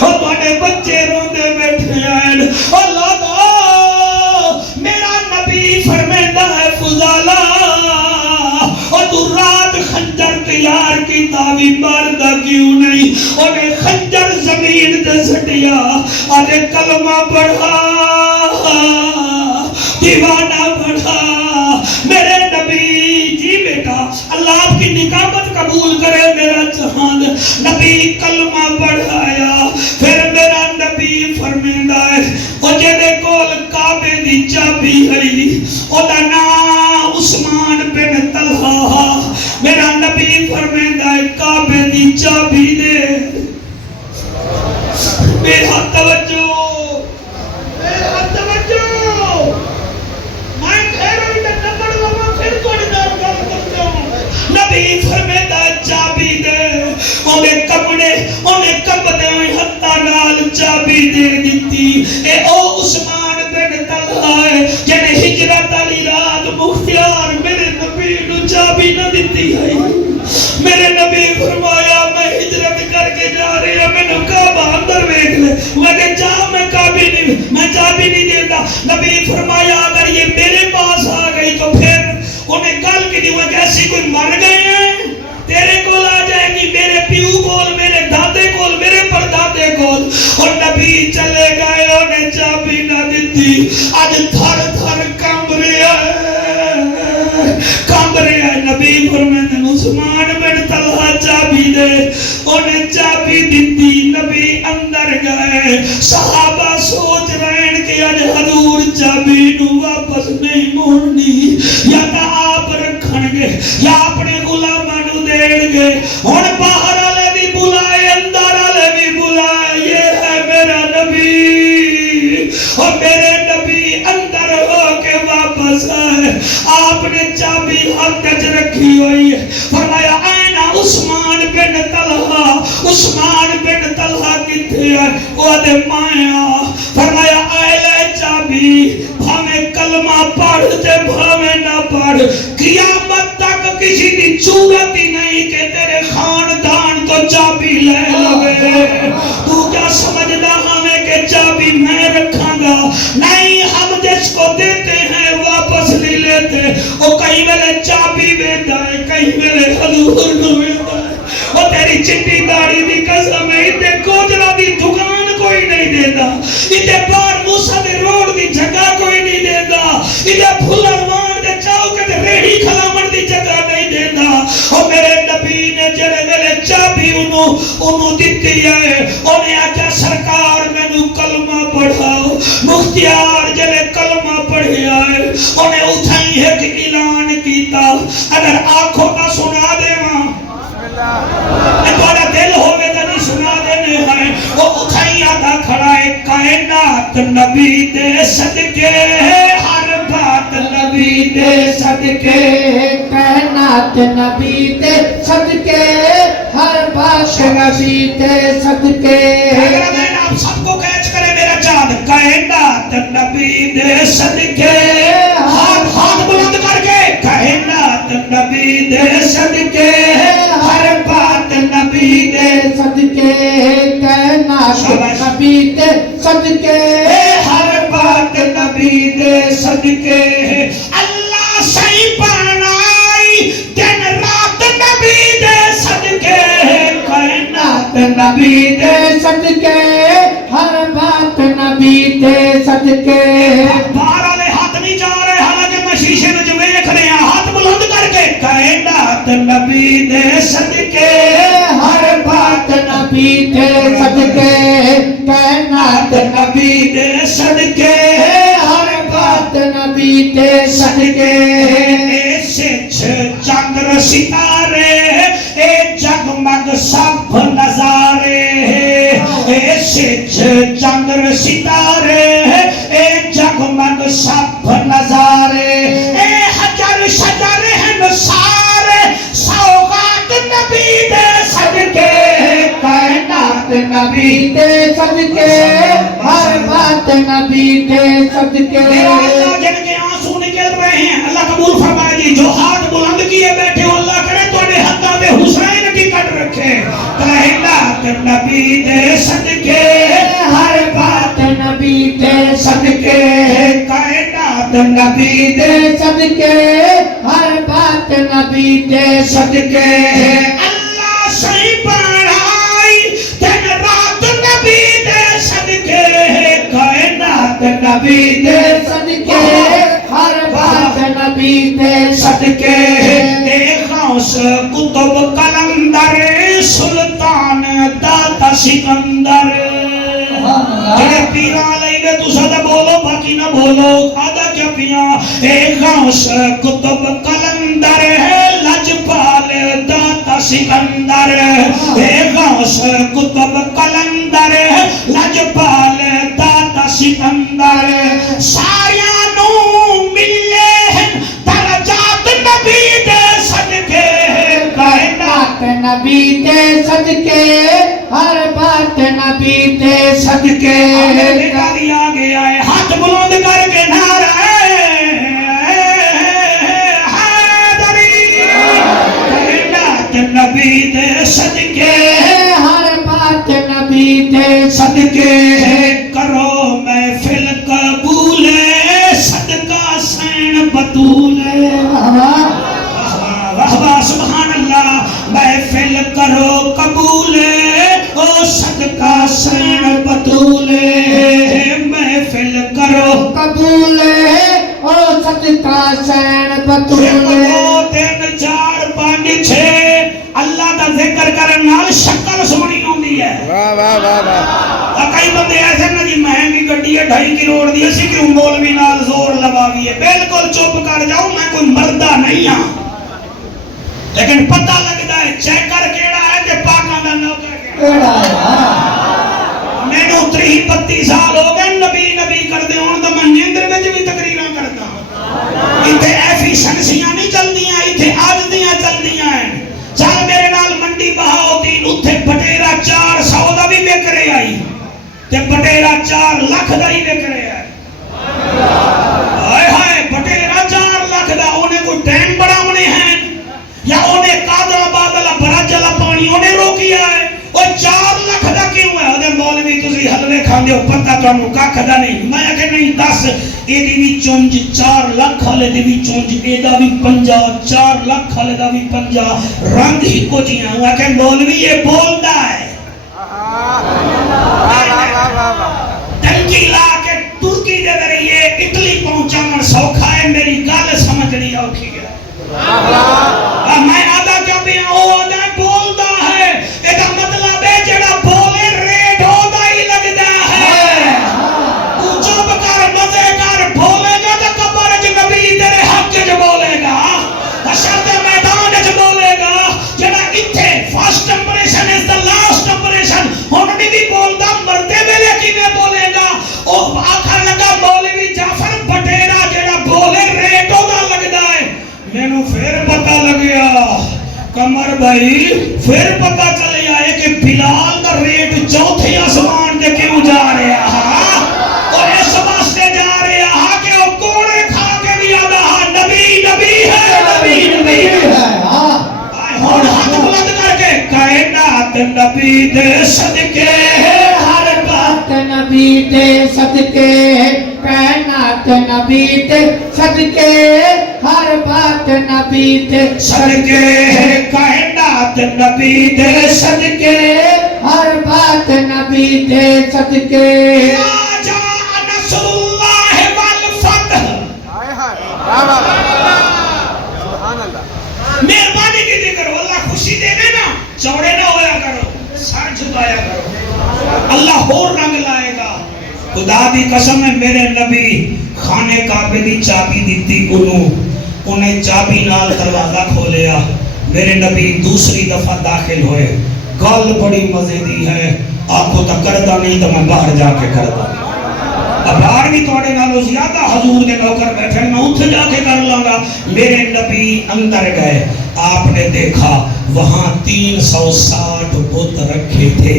اور تواڈے بچے روندے بیٹھے ہیں اللہ میرا نبی فرمیندہ ہے فضالہ اور تو رات خنجر تیار کی تاوی ماردہ کیوں نہیں انہیں خنجر زمین تے سٹیا آدھے کلمہ پڑھا دیوانہ پڑھا میرے نبی جی بیٹا اللہ آپ کی نکابت قبول کرے میرا جہان نبی کلمہ پڑھایا پھر میرا نبی فرمیندہ ہے اور جیدے کول کعبے دی چابی ہے اور نام عثمان بن طلحہ میرا نبی فرمیندہ ہے کعبے دی چابی دے میرا توجہ نبی فرمیندہ چابی دے انہیں کپڑے انہیں کپڑے ہتھا نال چابی دے دیتی اے او عثمان بن طلحہ ہے جنہیں ہجرت علی رات مختیار میرے نبی نو چابی نہ دیتی ہے میرے نبی فرمایا میں ہجرت کر کے جا رہی ہوں میں نے کعبہ اندر بیٹھ لے میں کہ جا میں چابی نہیں دیتا نبی فرمایا اگر یہ میرے پاس آ گئی تو پھر انہیں کل کی دیوہ کہ ایسی کوئی مر گئے ہیں تیرے کول آ جائے گی میرے پیو کول میرے دادے کول میرے پردادے کول اور نبی چلے گئے انہیں چابی نہ دیتی آج تھر تھر کامب رہے ہیں نبی فرمائے عثمان بن طلحہ چابی دے انہیں چابی دیتی نبی اندر گئے صحابہ سوچ رہے ہیں کہ آج حضور چابی نو واپس نہیں موڑنی یا تا آپ رکھن گے یا اپنے غلامہ نو دین گے اور باہر والے بھی بلائے اندر والے بھی بلائے یہ ہے میرا نبی اور میرے نبی اندر ہو کے واپس آئے آپ نے چابی ہاتھ کچ رکھی ہوئی ہے فرمایا آئینہ عثمان بن طلحہ کتھے ہے وہ دے مائیں فرمایا آئلہ چابی بھامے کلمہ پڑھتے بھامے نہ پڑھ قیامت تک کسی دی صورت ہی نہیں کہ تیرے خاندان تو چابی لے لگے تو کیا سمجھنا ہمیں کہ چابی میں رکھاں گا نہیں ہم جس کو دیتے ہیں واپس نہیں لیتے وہ کہیں ملے چابی بیتا ہے کہیں ملے حضور نو بیتا ہے وہ تیری چٹی داڑی دی قسم ہے اتے کوجلہ دی دکان کوئی نہیں دیتا اتے بار موسیٰ دے روڈ دی جگہ کوئی نہیں دیتا اتے پھلروان دے چاوکے دے ریڑی کھلامن دی جگہ نہیں دیتا اور میرے نبی نے جڑے میرے چابی انہوں دیتی ہے انہیں آجا سرکار میں نو کلمہ پڑھاؤ مختیار جڑے کلمہ پڑھے آئے انہیں اتھائی ہے کہ اعلان کیتا اگر آنکھوں کا سنا دے ماں تھوڑا دل ہوئے تو نہیں سنا دینے ہیں وہ اتھائی آدھا کھڑا ہے کائنات نبی دے صدقے ہر بات نبی دے صدقے کائنات نبی دے صدقے ہر بات نبی دے صدقے اگر میں آپ سب کو کیچ کرے میرا چاند کائنات نبی دے صدقے ہاتھ بلند کر کے کائنات نبی دے صدقے ہر بات نبی دے صدقے کائنات نبی دے صدقے ہر بات نبی دے صدقے اللہ صحیح پڑھنائی دن رات نبی دے صدقے کائنات نبی دے صدقے ہر بات نبی دے صدقے باہر والے ہاتھ نہیں جا رہے حالانکہ میں شیشے میں جو دیکھ رہے ہیں ہاتھ بلند کر کے کائنات نبی دے صدقے ہر بات نبی دے صدقے کائنات نبی دے صدقے ہر بات نبی دے صدقے ایسے چندر ستارے اے جگمگ سب نظارے ایسے چندر ستارے اے جگمگ سب نبی دے صدقے ہر بات نبی دے صدقے میرا اللہ جن کے آنسو نکل رہے ہیں اللہ قبول فرمائے جی جو ہاتھ بلند کیے بیٹھے ہو اللہ کرے تو نے حدہ دے حسین کی کٹ رکھے کائنات نبی دے صدقے ہر بات نبی دے صدقے کائنات نبی دے صدقے ہر بات نبی دے صدقے اللہ صحیح پڑھائی دن رات نبی دے صدقے کائنات نبی دے صدقے ہر بات نبی دے صدقے اے غوث قطب قلندر سلطان داتا سکندر جڑے پیران لئے تو سادہ بولو باقی نہ بولو آدھا کیا پیا اے غوث قطب قلندر لجپال داتا سکندر اے غوث قطب قلندر لجپال داتا سکندر ساریانوں ملے ہیں درجات نبی دے صدقے کائنات نبی دے صدقے ہر بات نبی دے صدقے نکالی آگے آئے ہاتھ بلند کر کے نعرہ حیدری کائنات نبی دے صدقے ہر بات نبی دے صدقے کرو محفل قبول صدقہ سین بطول واہ سبحان اللہ محفل کرو قبول او صدقہ سین بطول محفل کرو قبول او صدقہ سین بطول دو تین چار پانچ چھ اللہ دا ذکر کرن نال شکل سونی ہوندی ہے واہ واہ واہ واہ کئی بندے ایسے نا جی مہنگی گڈی ہے 2.5 کروڑ دی اسی کیوں مولوی نال زور لگاوی ہے بالکل چپ کر جاؤ میں کوئی مردہ نہیں ہاں لیکن پتہ لگتا ہے چیکر کیڑا ہے کہ پاکاں دا نوکر کیڑا میں نے 30-32 سال ہو گئے نبی نبی کر دے ہون تو میں نیندر وچ بھی تقریراں کردا ایتھے ایفیشنسیاں نہیں چلدیاں ایتھے عادتیاں چلدیاں ہیں چل میرے نال منڈی بہاؤدین اتھے بٹیرا 400 دا بھی وک رہے آئی تے بٹیرا 4 لاکھ دا ہی وک رہے آئے ہائے ہائے بٹیرا 4 لاکھ دا انہیں کوئی ٹائم بڑا ہونے ہیں یا انہیں قادرہ بادلہ برجلہ پانی انہیں روکیا ہے وہ 4 لاکھ دا کیوں ہے وہ مولوی تسی حلوے کھاندے ہو پتہ تو انہوں کھا کھدا نہیں میں کہ نہیں 10 اے دی بھی چونج 4 لاکھ والے دی بھی چونج اے دا بھی 50 4 لاکھ والے دا بھی 50 رنگ ہی کو جیاں ہوا کہ مولوی یہ بولتا ہے ٹنکی لا کے ترکی دے ذریعے اٹلی پہنچانا سوکھا ہے میری گل سمجھنی اوکھی ہے میں آدھا کیا بھی وہ آدھا بولتا ہے ایدہ مطلب ہے جڑا بولے ریٹ ہوتا ہی لگتا ہے تو چوب کر مزے کر بولے گا تو قبر جو نبی تیرے حق جو بولے گا شرط میدان جو بولے گا جڑا اتھے first impression is the last impression ہونی بھی بولتا مردے میں کی میں بولے گا آخر لگا مولوی جعفر بٹیرا جڑا بولے ریٹ ہوتا لگتا ہے میں نو پھر پتہ لگیا کمر بھائی پھر پتہ چلیا ہے کہ بلال کا ریٹ چوتھے آسمان دے کیوں جا رہا ہاں اور اس واسطے جا رہا ہاں کہ وہ کوڑے کھا کے بھی آدھا ہاں نبی نبی ہے نبی نبی ہے ہون ہاتھ بلند کر کے کائنات نبی دے صدقے ہر بات نبی دے صدقے کائنات نبی دے صدقے ہر بات نبی دے صدقے کائنات نبی دے صدقے ہر بات نبی دے صدقے جا نصر اللہ والفتح ہائے ہائے واہ واہ سبحان اللہ مہربانی کی کرو اللہ خوشی دے دے نا چوڑے نہ ہویا کرو سر جھکایا کرو اللہ اور رنگ لائے گا خدا دی قسم ہے میرے نبی خانے کعبے دی چابی دیتی انہیں چابی نال دروازہ کھولیا میرے نبی دوسری دفعہ داخل ہوئے گل بڑی مزے دی ہے آنکھوں تک کردہ نہیں تو میں باہر جا کے کردہ اب باہر بھی توڑے نالو زیادہ حضور کے نوکر بیٹھے میں اتھ جا کے کر لوں گا میرے نبی اندر گئے آپ نے دیکھا وہاں 360 بت رکھے تھے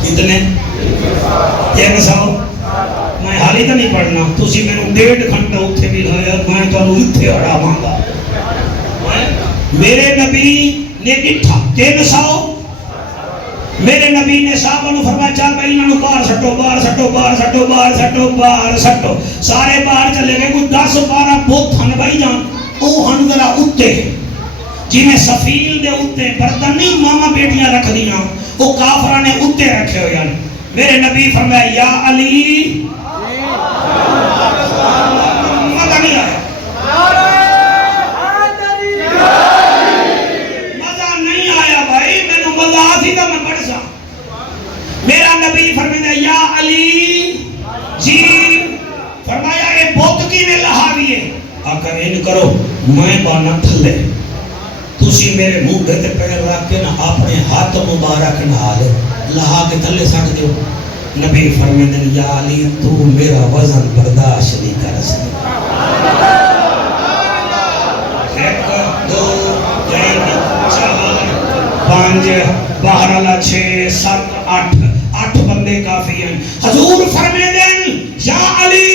کتنے 300 میں حالی تو نہیں پڑھنا تسی میں 1.5 گھنٹہ اتھے بھی لایا میں تو اتھے اڑاواں گا میرے نبی نے ڈٹھا 300 میرے نبی نے صحابہ نو فرمایا چل بھائی انہاں نو باہر سٹو باہر سٹو باہر سٹو باہر سٹو باہر سٹو سارے باہر چلے گئے کوئی 10-12 بت ہن بھائی جان او ہن ذرا اتے جی میں سفیل دے اتے برتن نہیں ماما بیٹیاں رکھ دیاں وہ کافرہ نے اتے رکھے ہوئے ہیں میرے نبی فرمایا یا علی مزہ نہیں آیا مزہ نہیں آیا بھائی میں نے مزہ آسی تو میں پڑھ سا میرا نبی فرمایا یا علی جی فرمایا اے بہت کی میں لہاویے آکر ان کرو میں بانا تھلے تسی میرے موڈے تے پیر رکھ کے نا اپنے ہاتھ مبارک نال لہا کے تھلے سٹ دیو نبی فرماتے ہیں یا علی تو میرا وزن برداشت نہیں کر سکتا 1 2 3 4 5 12 6 7 8 بندے کافی ہیں حضور فرماتے ہیں یا علی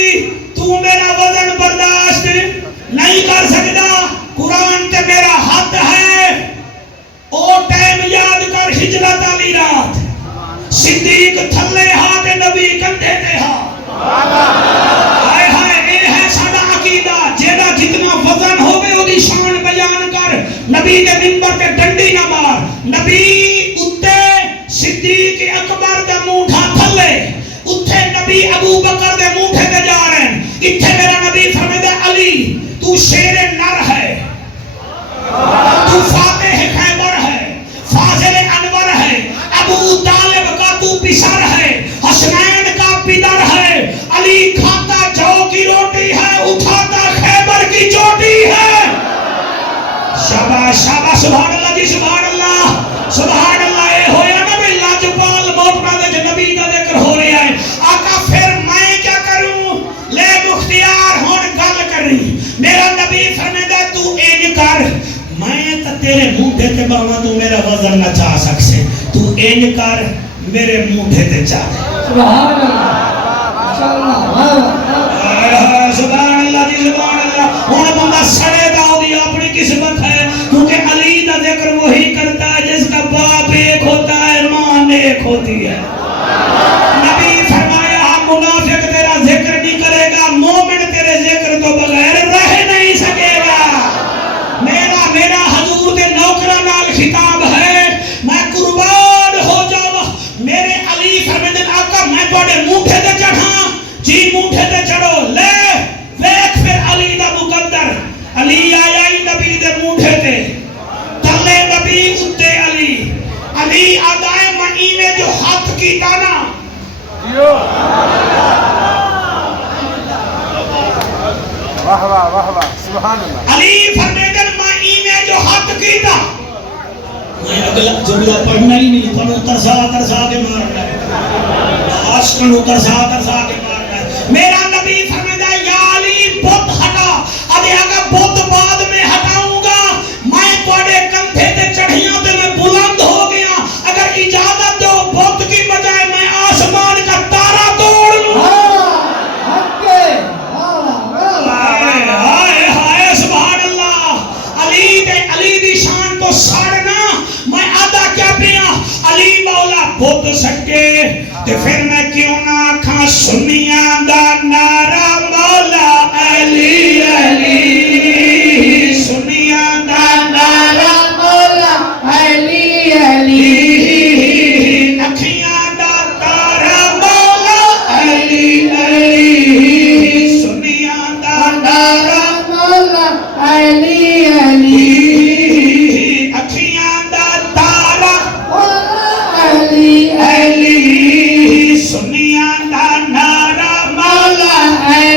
تو میرا وزن برداشت نہیں کر سکتا قرآن تے میرا حد ہے او ٹائم یاد کر ہجرت والی رات صدیق تھلے ہاتھ نبی کندھے تے ہائے ہائے اے ہے ساڈا عقیدہ جیڑا جتنا وزن ہوے اودی شان بیان کر نبی دے منبر تے ڈنڈی نہ مار نبی اتے صدیق اکبر دا موٹھا تھلے اتے نبی ابو بکر دے موٹھے تے جا رہے ہیں ایتھے میرا نبی فرماتا علی تو شیر نر ہے تو فاتح خیبر ہے فاضل انور ہے ابو طالب کا تو پسر ہے حسنین کا پدر ہے علی کھاتا جو کی روٹی ہے اٹھاتا خیبر کی چوٹی ہے شاباش شاباش سبحان اللہ جی سبحان اللہ اے ہویا نا بھئی لاجپال موٹنا دے نبی کا ذکر ہو رہا ہے آقا پھر میں کیا کروں لے مختیار ہون گل کرنی میرا نبی فرماتا تو این کر میں تا تیرے موٹھے تے باواں تو میرا وزن نہ چاہ سکسے تو این کر میرے موٹھے تے چاہ سبحان اللہ سبحان اللہ جی سبحان اللہ ہن بندہ سڑے دا دی اپنی قسمت ہے کیونکہ علی دا ذکر وہی کرتا ہے جس کا باپ ایک ہوتا ہے ماں ایک ہوتی ہے نبی فرمایا منافق تیرا ذکر نہیں کرے گا مومن تیرے ذکر تو بغیر رہ نہیں سکے گا میرا حضور دے نوکرہ نال خطاب ہے میں قربان ہو جاؤں میرے علی فرماتے ہیں آقا میں بڑے موٹھے تے چڑھاں جی موٹھے تے چڑھو لے ویکھ پھر علی دا مقدر علی آیا ہی نبی دے موٹھے تے تلے نبی اتے علی آدائے منی میں جو ہاتھ کی تانا واہ واہ واہ واہ سبحان اللہ علی فرماتے ہیں منی میں جو ہاتھ کی تا میں اگلا جملہ پڑھنا ہی نہیں پڑھو ترسا کے مارنا ہے عاشقوں ترسا کے مارنا ہے میرا نبی فرماتا ہے یا علی بت ہٹا ادھے اگر بت بعد میں ہٹاؤں گا میں تواڈے کندھے تے چڑھیاں تے میں بلند ہو گیا اگر اجازت دو بت کی بجائے میں آسمان کا تارا توڑ لوں ہائے سبحان اللہ علی دی شان تو ساڑنا میں آدھا کیا پیا علی مولا بت سکے تے پھر میں کیوں نہ آکھاں سنیاں دا نعرہ مولا علی علی سنیاں دا نعرہ مولا علی علی اکھیاں دا تارا مولا علی علی سنیاں دا نعرہ مولا علی علی اکھیاں دا تارا مولا علی علی سنیاں دا نعرہ مولا علی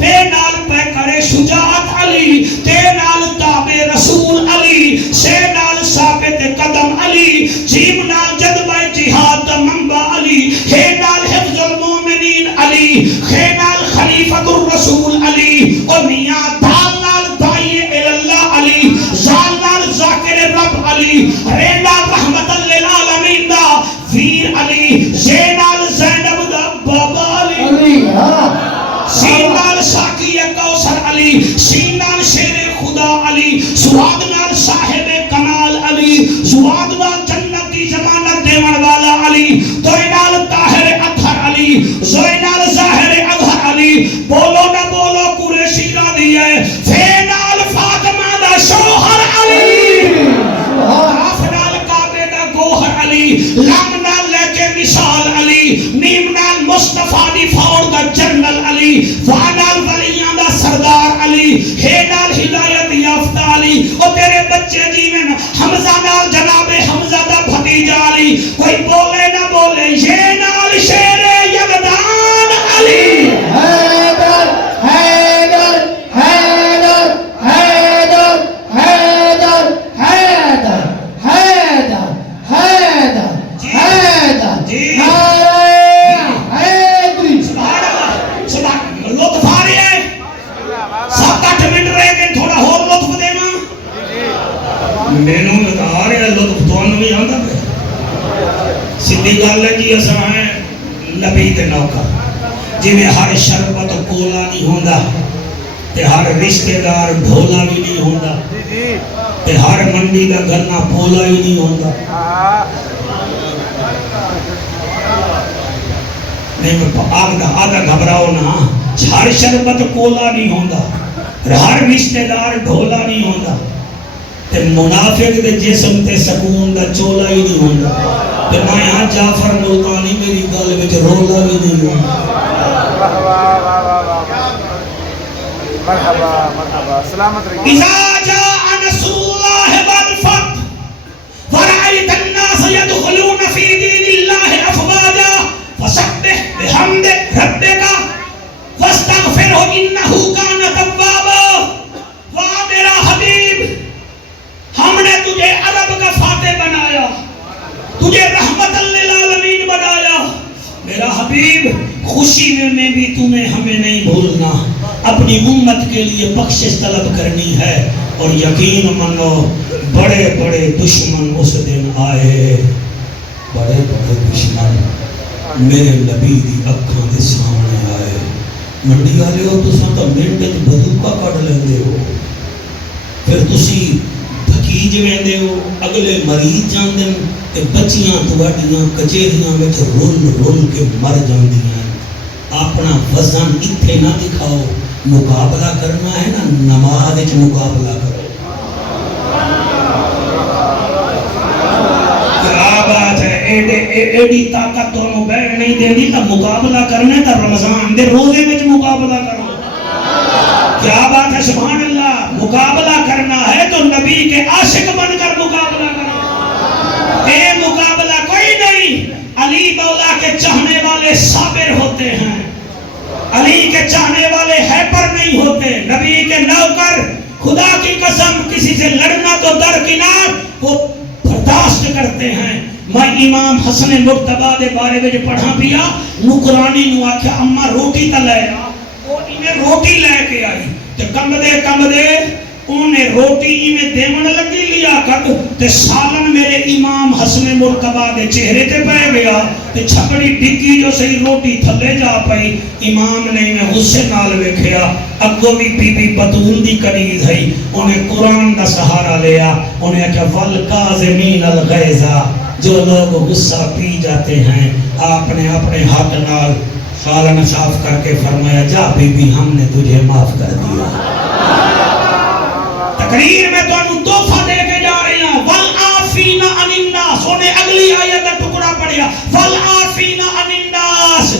تے نال پہ کرے شجاعت علی، تے نال تابع رسول علی، سے نال ثابت قدم علی، جیم نال جذبہ جہاد دا منبع علی، ہے نال حفظ المومنین علی، خے نال خلیفۃ الرسول علی، اور میاں دال نال دائی اللہ علی، زال نال ذاکر رب علی، رے نال رحمت للعالمین دا ویر علی، زے نال زینب دا بابا علی، سین نال ساقی کوثر علی، سین نال شیر خدا علی، سواد نال صاحب کمال علی، سواد نال جنت کی ضمانت دیون والا علی، دوئے نال طاہر اطہر علی، زوئے نال ظاہر اظہر علی، بولو نہ بولو قریشی راضی ہے، فے نال فاطمہ دا شوہر علی، کاف نال کعبے دا گوہر علی، لام نال لے کے مثال علی، میم نال مصطفیٰ دی فوج دا جنرل علی، واہ نال ولیاں دا سردار علی، ہے نال ہدایت یافتہ علی، اور تیرے بچے جیویں حمزہ نال جناب حمزہ دا بھتیجا علی، کوئی بولے نہ بولے، یہ نال شیر یزدان علی، حیدر حیدر حیدر حیدر حیدر حیدر حیدر حیدر حیدر حیدری، سبحان اللہ، سبحان لطف آ رہی ہے، 7-8 منٹ رہ گئے، تھوڑا اور لطف دے ماں، مینوں میں آ رہا ہے لطف، تو انہوں بھی آندہ پہ سیدھی گل ہے جی اساں ہیں نبی دے نوکر، جی میں ہر شربت کولا نہیں ہوندا تے ہر رشتہ دار ڈھولا بھی نہیں ہوندا تے ہر منڈی دا گنا پولا ہی نہیں ہوندا، نہیں میں آدھا گھبراؤ نا، ہر شربت کولا نہیں ہوندا، ہر رشتہ دار ڈھولا نہیں ہوندا، تے منافق دے جسم تے سکون دا چولا ہی نہیں ہوندا، تے میں یہاں جعفر ملتانی میری گل وچ رولا بھی نہیں ہوندا۔ مرحبا مرحبا سلامت رہیے۔ اذا جاء نصر اللہ والفتح ورأيت الناس يدخلون في دين الله افواجا فسبح بحمد ربك واستغفره انه كان توابا۔ واہ میرا حبیب، ہم نے تجھے عرب کا فاتح بنایا، تجھے رحمت للعالمین بنایا، میرا حبیب خوشی میں بھی تمہیں ہمیں نہیں بھولنا، اپنی امت کے لیے بخشش طلب کرنی ہے، اور یقین منو بڑے بڑے دشمن اس دن آئے، بڑے بڑے دشمن میرے نبی دی اکھاں دے سامنے آئے، منڈی والے ہو تساں تو منٹ وچ بندوقاں کڈ لیندے ہو، پھر تسی دھکیج ویندے ہو، اگلے مریض جاندے تے بچیاں تواڈیاں کچہریاں وچ رول رول کے مر جاندیاں، اپنا وزن اتھے نہ دکھاؤ، مقابلہ کرنا ہے نا نماز وچ مقابلہ کرو۔ کیا بات ہے، ایڈی طاقت تو بیٹھ نہیں دے دی، تو مقابلہ کرنا تو رمضان دے روزے وچ مقابلہ کرو۔ کیا بات ہے، سبحان اللہ، مقابلہ کرنا ہے تو نبی کے عاشق بن کر مقابلہ کرو۔ اے مقابلہ کوئی نہیں، علی مولا کے چاہنے والے صابر ہوتے ہیں، علی کے چاہنے والے ہیپر نہیں ہوتے، نبی کے نوکر خدا کی قسم کسی سے لڑنا تو درکنار وہ برداشت کرتے ہیں۔ میں امام حسن مرتبہ دے بارے میں پڑھا پیا، نکرانی نو آکھیا اماں روٹی تا لے آ، وہ انہیں روٹی لے کے آئی تے کم دے انہیں روٹی میں دیون لگی لیا کٹ تے سالن میرے امام حسن مرتبہ دے چہرے تے پہ گیا تے چھپڑی ڈگی جو صحیح روٹی تھلے جا پئی، امام نے انہیں غصے نال ویکھیا، اگو بھی بی بی بطول دی کنیز ہے، انہیں قرآن دا سہارا لیا، انہیں کہا والکاظمین الغیظ، جو لوگ غصہ پی جاتے ہیں آپ نے اپنے ہاتھ نال سالن صاف کر کے فرمایا جا بی بی ہم نے تجھے معاف کر دیا۔ تقریر میں تو انہوں تحفہ دے کے جا رہے ہیں، والعافین عن الناس، انہیں اگلی آیت کا ٹکڑا پڑیا، والعافین عن الناس،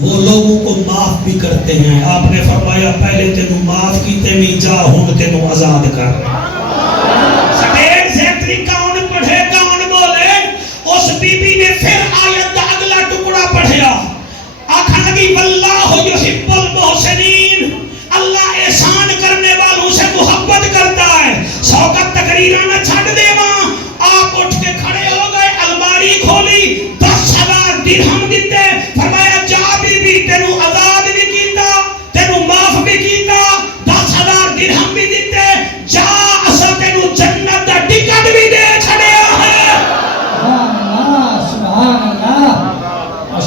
وہ لوگوں کو معاف بھی کرتے ہیں۔ آپ نے فرمایا پہلے تینوں معاف کیتے میں جا ہوں تینوں آزاد کر۔ سٹیٹ سیکٹری کون پڑھے کون بولے، اس بی بی نے پھر آیت کا اگلا ٹکڑا پڑھیا، آکھا لگی واللہ یحب المحسنین،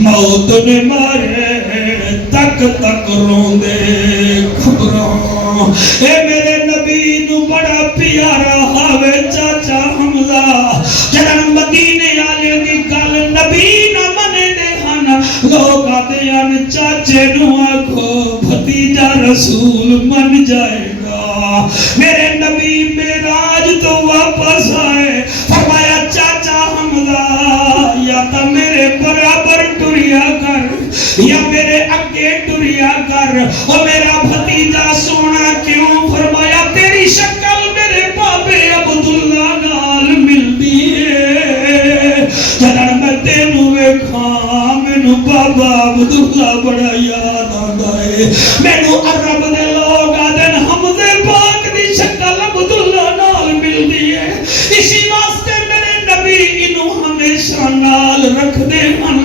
موت نے مارے تک تک روندے خبراں اے میرے نبی نو بڑا پیارا ہاوے چاچا حمزہ جدن مدینے آلے دی گل نبی نہ منے دے ہن لوگ آتے ہیں چاچے نو آکھو بھتیجا رسول من جائے گا میرے نبی معراج تو واپس آئے فرمایا چاچا حمزہ یا تا میرے برابر ٹریا کر یا میرے اگے ٹریا کر اور میرا بھتیجا سونا کیوں فرمایا تیری شکل میرے بابے عبداللہ نال ملدی ہے جنن میں تینوں ویکھاں مینوں بابا عبداللہ بڑا یاد آندا ہے مینوں عرب دے لوگ آدن حمزے پاک دی شکل عبداللہ نال ملدی ہے اسی واسطے میرے نبی انہوں ہمیشہ نال رکھ دے ہن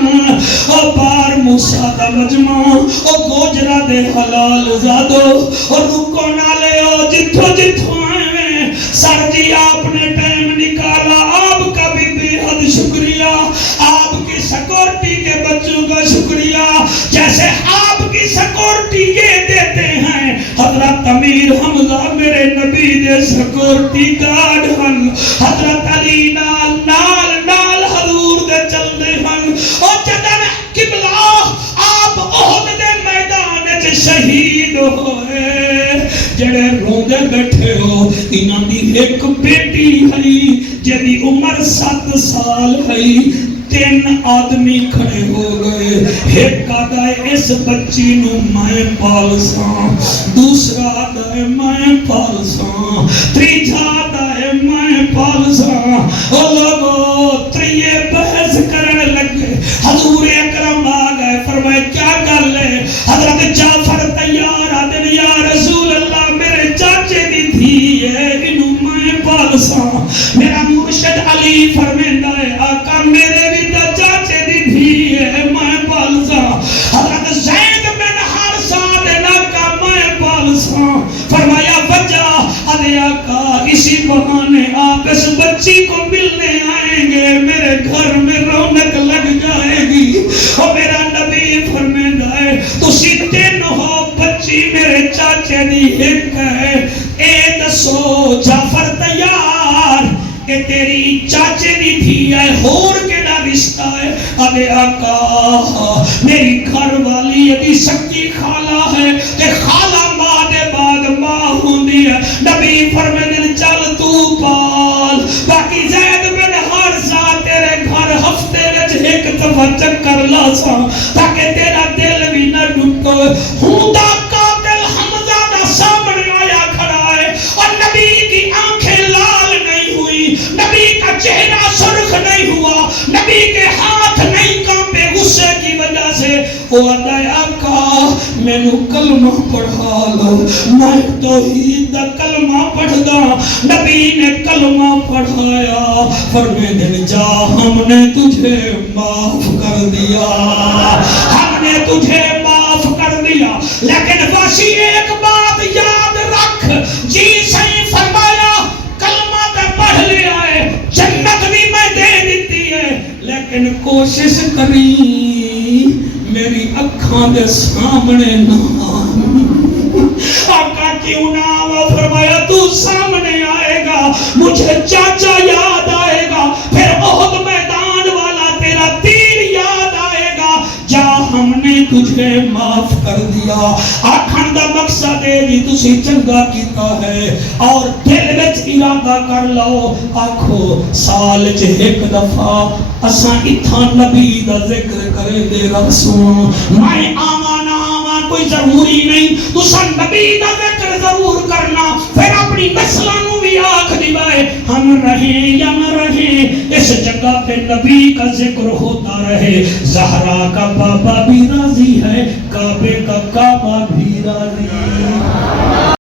او بار موسیٰ دا مجمع او گوجرہ دے حلال زادو اور رکو نالے او جتھو جتھو آئے میں سر جی آپ نے ٹائم نکالا آپ کا بھی بے حد شکریہ آپ کی سیکورٹی کے بچوں کا شکریہ جیسے آپ کی سیکورٹی یہ دیتے ہیں حضرت امیر حمزہ میرے نبی دے سیکورٹی گارڈ ہن حضرت علی نال نال نال حضور دے چل دے ہن اور جدن قبلہ آپ احد دے میدان وچ شہید ہوئے جڑے روندے بیٹھے ہو انہاں دی ایک بیٹی ہے جدی عمر 7 سال ہے 3 آدمی کھڑے ہو گئے ایک آدھا ہے اس بچی نو میں پالساں دوسرا آدھا ہے میں پالساں تیجا آدھا ہے میں پالساں اور لوگوں تریے بحث کرنے لگے حضور اکرم آ گئے فرمائے کیا کر لے حضرت جعفر تیار آدھے یا رسول اللہ میرے چاچے دی تھی ہے انہوں میں پالساں میرا مرشد علی فرمیندہ ہے آقا میرے بھی تا چاچے دی تھی ہے میں پالساں حضرت زید بن حارثہ دے لاکا میں پالساں فرمایا وجہ ادھے آقا اسی بہانے آپ اس بچی کو ملنے آئیں گے میرے گھر میں رونق لگ جائے گی اور میرا نبی فرمیندہ ہے تسی تین ہو بچی میرے چاچے دی ایک ہے اے دسو جعفر تیار کہ تیری چاچے دی تھی ہے ہور کیڑا رشتہ ہے ابے آقا میری گھر والی ابھی سکی خالہ ہے کہ خالہ ماں دے بعد ماں ہوندی ہے نبی فرمیندے چل تو پال باقی زید بن حارثہ تیرے گھر ہفتے وچ ایک دفعہ چکر لاساں تاکہ تیرا دل بھی نہ ٹوٹے ہوندا قاتل حمزہ دا سامنے آیا کھڑا ہے اور نبی کی آنکھیں لال نہیں ہوئی نبی کا چہرہ سرخ نہیں ہوا نبی کے ہاتھ نہیں کانپے غصے کی وجہ سے وہ آدھائی آقا میں نو کلمہ پڑھا لو میں توحید دا کلمہ پڑھ گا نبی نے کلمہ پڑھایا فرمیدن جا ہم نے تجھے معاف کر دیا ہم نے تجھے معاف کر دیا لیکن واشی ایک بات یاد رکھ جی صحیح فرمایا کلمہ تے پڑھ لیا ہے جنت بھی میں دے دیتی ہے لیکن کوشش کری میری اکھاں دے سامنے نہ آقا کیوں نہ آوا فرمایا تو سامنے آئے گا مجھے چاچا یاد آئے گا پھر احد میدان والا تیرا تیر یاد آئے گا جا ہم نے تجھے معاف کر دیا آکھن دا مقصد ہے جی تسی چنگا کیتا ہے اور دل وچ ارادہ کر لو آکھو سال چ ایک دفعہ اساں اتھاں نبی دا ذکر کرے دے رسول میں آواں نہ آواں کوئی ضروری نہیں تساں نبی دا ذکر ضرور کرنا پھر اپنی نسلاں نو بھی آکھ دیوائے ہم رہیں یا نہ رہیں اس جگہ پہ نبی کا ذکر ہوتا رہے زہرا کا بابا بھی راضی ہے کعبے کا کعبہ بھی راضی